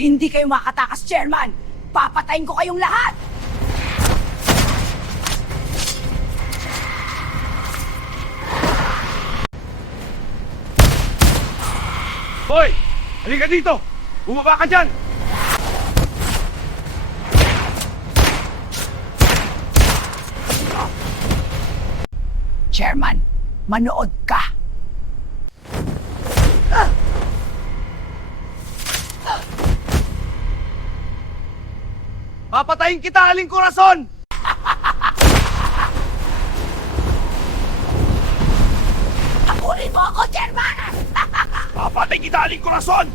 Hindi kayo makatakas, Chairman! Papatayin ko kayong lahat! Hoy! Halika dito! Bumaba ka dyan! Chairman, manood ka! Papatayin kita, Aling Corazon! Habulin mo ako, Chairman! Papatayin kita, Aling Corazon!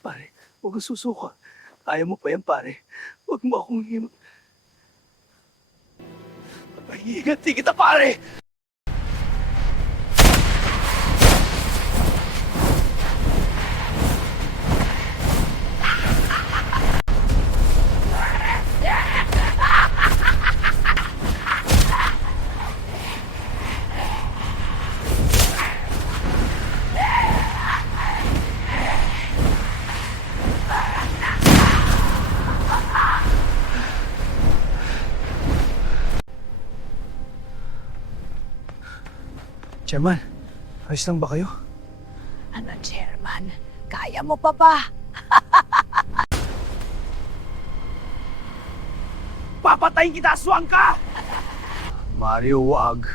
Pare, huwag kang susuko. Kaya mo pa yan, pare. Huwag mo akong Pag-iingat kita, pare! Chairman, ayos lang ba kayo? Ano, Chairman? Kaya mo pa ba? Papatayin kita, aswang ka! Mario, wag.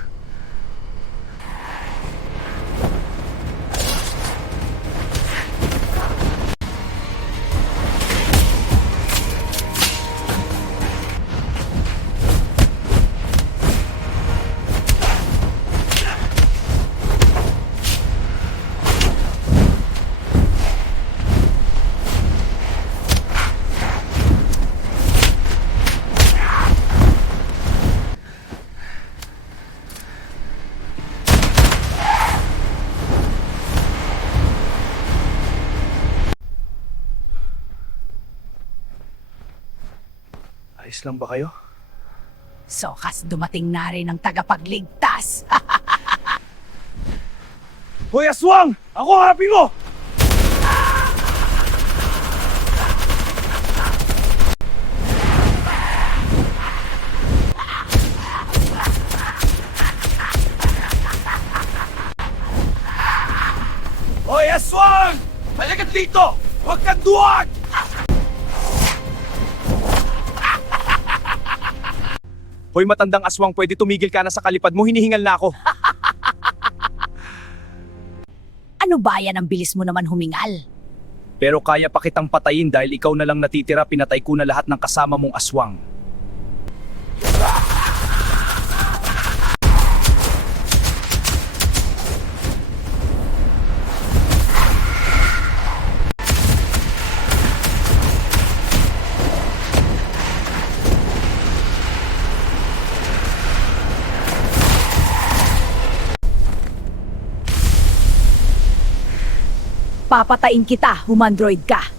Ayos lang ba kayo? Sokas dumating na rin ang tagapagligtas! Hoy, aswang! Ako harapin mo! Hoy, aswang! Halika dito! Huwag kang duwag! Hoy, matandang aswang, pwede tumigil ka na sa kalipad mo, hinihingal na ako. Ano ba yan ang bilis mo naman humingal? Pero kaya pa kitang patayin dahil ikaw na lang natitira, pinatay ko na lahat ng kasama mong aswang. Papatayin kita, humandroid ka!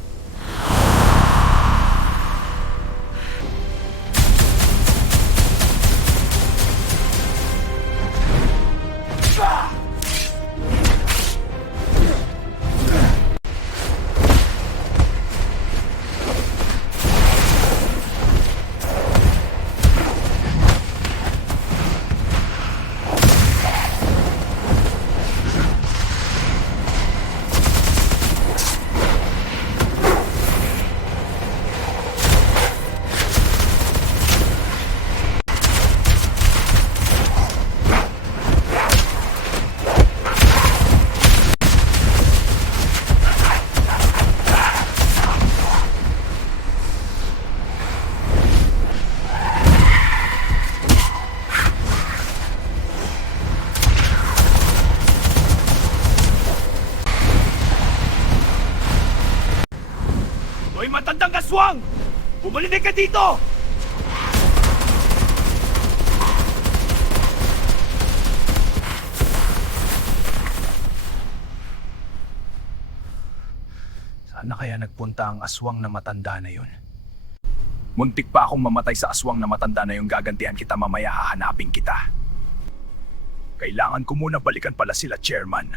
Hoy, matandang aswang! Bumalik ka dito! Saan na kaya nagpunta ang aswang na matanda na yun? Muntik pa akong mamatay sa aswang na matanda na yung gagantihan kita, mamaya hahanapin kita. Kailangan ko muna balikan pala sila, Chairman.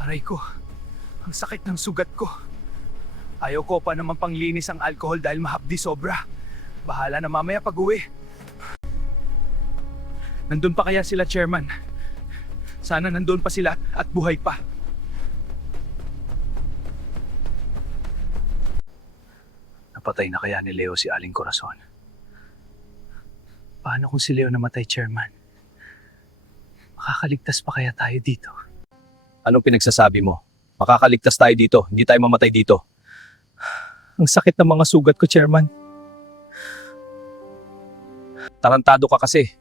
Aray ko, ang sakit ng sugat ko. Ayaw ko pa naman panglinis ang alcohol dahil mahapdi sobra. Bahala na mamaya pag-uwi. Nandun pa kaya sila, Chairman? Sana nandun pa sila at buhay pa. Napatay na kaya ni Leo si Aling Corazon? Paano kung si Leo namatay, Chairman? Makakaligtas pa kaya tayo dito? Anong pinagsasabi mo? Makakaligtas tayo dito, hindi tayo mamatay dito. Ang sakit ng mga sugat ko, Chairman. Tarantado ka kasi.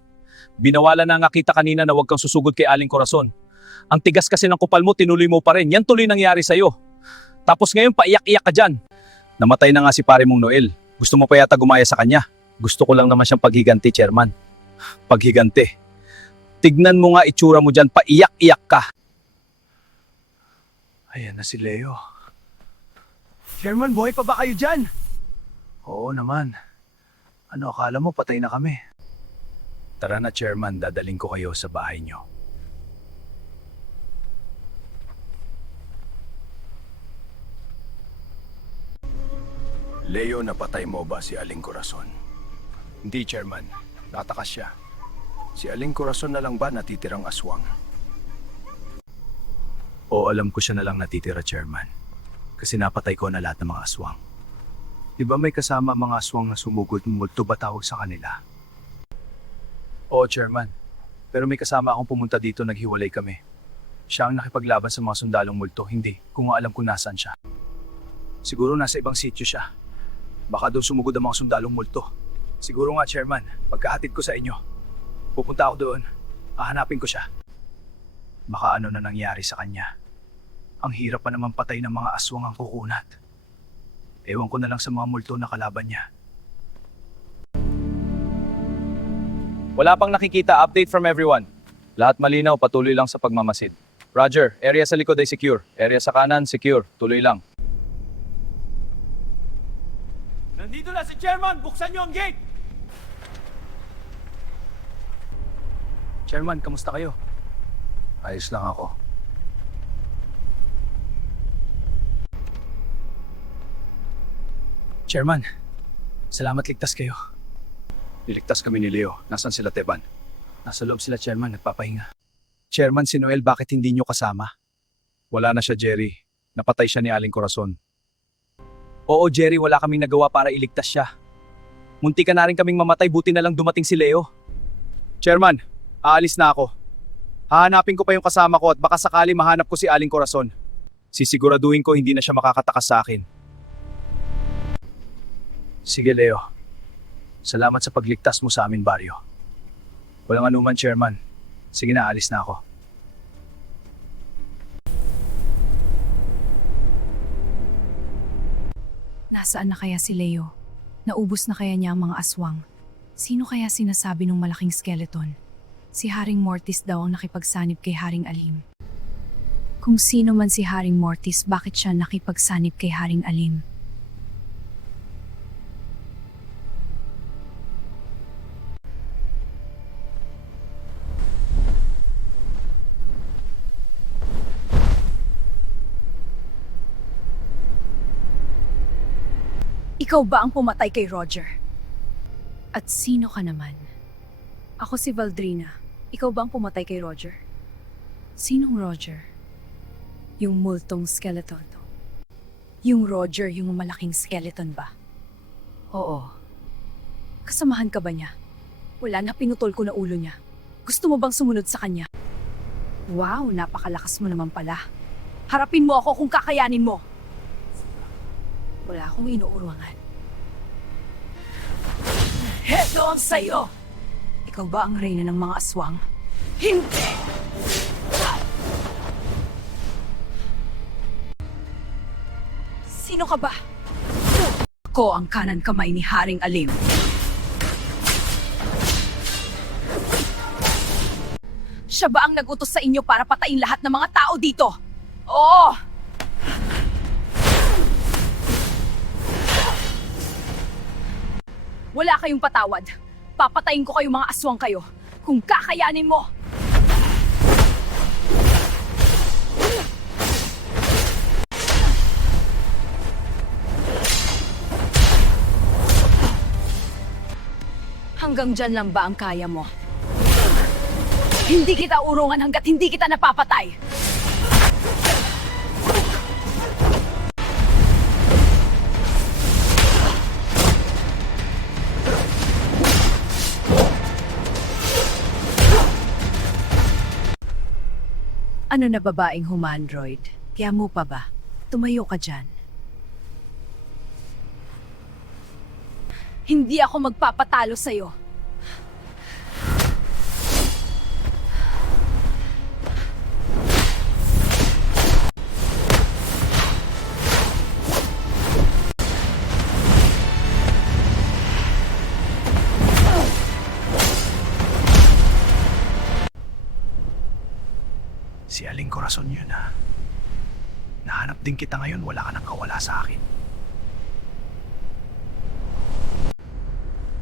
Binawalan na nga kita kanina na huwag kang susugod kay Aling Corazon. Ang tigas kasi ng kupal mo, tinuloy mo pa rin. Yan tuloy nangyari sa'yo. Tapos ngayon, paiyak-iyak ka dyan. Namatay na nga si pare mong Noel. Gusto mo pa yata gumaya sa kanya. Gusto ko lang naman siyang paghiganti, Chairman. Paghiganti. Tignan mo nga itsura mo dyan, paiyak-iyak ka. Ayan na si Leo. Chairman, buhay pa ba kayo dyan? Oo naman. Ano, akala mo patay na kami? Tara na, Chairman, dadaling ko kayo sa bahay niyo. Leo, napatay mo ba si Aling Corazon? Hindi, Chairman. Natakas siya. Si Aling Corazon na lang ba natitirang aswang? Oo, alam ko siya na lang natitira, Chairman. Kasi napatay ko na lahat ng mga aswang. Di ba may kasama mga aswang na sumugod, multo ba tawag sa kanila? Oo, Chairman. Pero may kasama akong pumunta dito, naghiwalay kami. Siya ang nakipaglaban sa mga sundalong multo, hindi. Kung alam ko nasaan siya. Siguro nasa ibang sityo siya. Baka doon sumugod ang mga sundalong multo. Siguro nga, Chairman, pagkahatid ko sa inyo. Pupunta ako doon. Hahanapin ko siya. Baka ano na nangyari sa kanya. Ang hirap pa naman patay ng mga aswang ang kukunat. Ewan ko na lang sa mga multo na kalaban niya. Wala pang nakikita. Update from everyone. Lahat malinaw, patuloy lang sa pagmamasid. Roger, area sa likod ay secure. Area sa kanan, secure. Tuloy lang. Nandito na si Chairman! Buksan niyo ang gate! Chairman, kamusta kayo? Ayos lang ako. Chairman, salamat ligtas kayo. Niligtas kami ni Leo. Nasaan sila, Teban? Nasa loob sila, Chairman. Nagpapahinga. Chairman, si Noel, bakit hindi nyo kasama? Wala na siya, Jerry. Napatay siya ni Aling Corazon. Oo, Jerry, wala kaming nagawa para iligtas siya. Munti ka na rin kaming mamatay, buti na lang dumating si Leo. Chairman, aalis na ako. Hahanapin ko pa yung kasama ko at baka sakali mahanap ko si Aling Corazon. Sisiguraduhin ko hindi na siya makakatakas sa akin. Sige, Leo. Salamat sa pagligtas mo sa amin, baryo. Walang anuman, Chairman. Sige na, alis na ako. Nasaan na kaya si Leo? Naubos na kaya niya ang mga aswang? Sino kaya sinasabi ng malaking skeleton? Si Haring Mortis daw ang nakipagsanib kay Haring Alim. Kung sino man si Haring Mortis, bakit siya nakipagsanib kay Haring Alim? Ikaw ba ang pumatay kay Roger? At sino ka naman? Ako si Valdrina. Ikaw ba ang pumatay kay Roger? Sinong Roger? Yung multong skeleton. Yung Roger, yung malaking skeleton ba? Oo. Kasamahan ka ba niya? Wala na, pinutol ko na ulo niya. Gusto mo bang sumunod sa kanya? Wow, napakalakas mo naman pala. Harapin mo ako kung kakayanin mo. Wala akong inuurungan. Heto ang sayo! Ikaw ba ang reyna ng mga aswang? Hindi! Sino ka ba? Ako ang kanan kamay ni Haring Alim. Siya ba ang nag-utos sa inyo para patayin lahat ng mga tao dito? Oo! Wala kayong patawad. Papatayin ko kayong mga aswang kayo. Kung kakayanin mo! Hanggang dyan lang ba ang kaya mo? Hindi kita urungan hanggat hindi kita napapatay! Ano na babaeng humandroid? Kaya mo pa ba? Tumayo ka dyan. Hindi ako magpapatalo sa'yo. Si Aling Corazon yun ah. Nahanap din kita ngayon, wala ka nang kawala sa akin.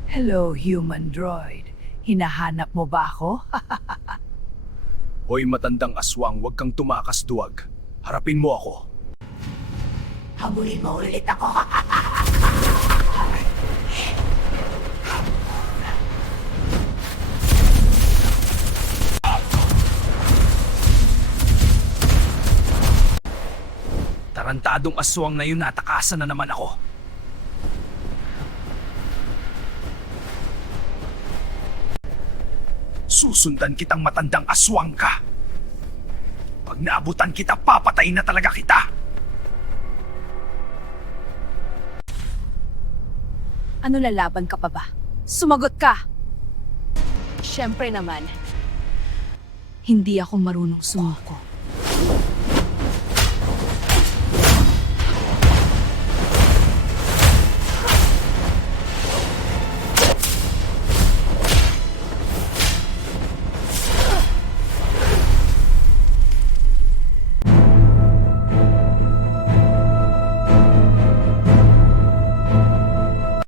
Hello, human droid. Hinahanap mo ba ako? Hoy matandang aswang, huwag kang tumakas duwag. Harapin mo ako. Habulin mo ulit ako. Tarantadong aswang na yun, natakasan na naman ako. Susundan kitang matandang aswang ka. Pag naabutan kita, papatayin na talaga kita. Ano, lalaban ka pa ba? Sumagot ka! Siyempre naman, hindi ako marunong sumuko.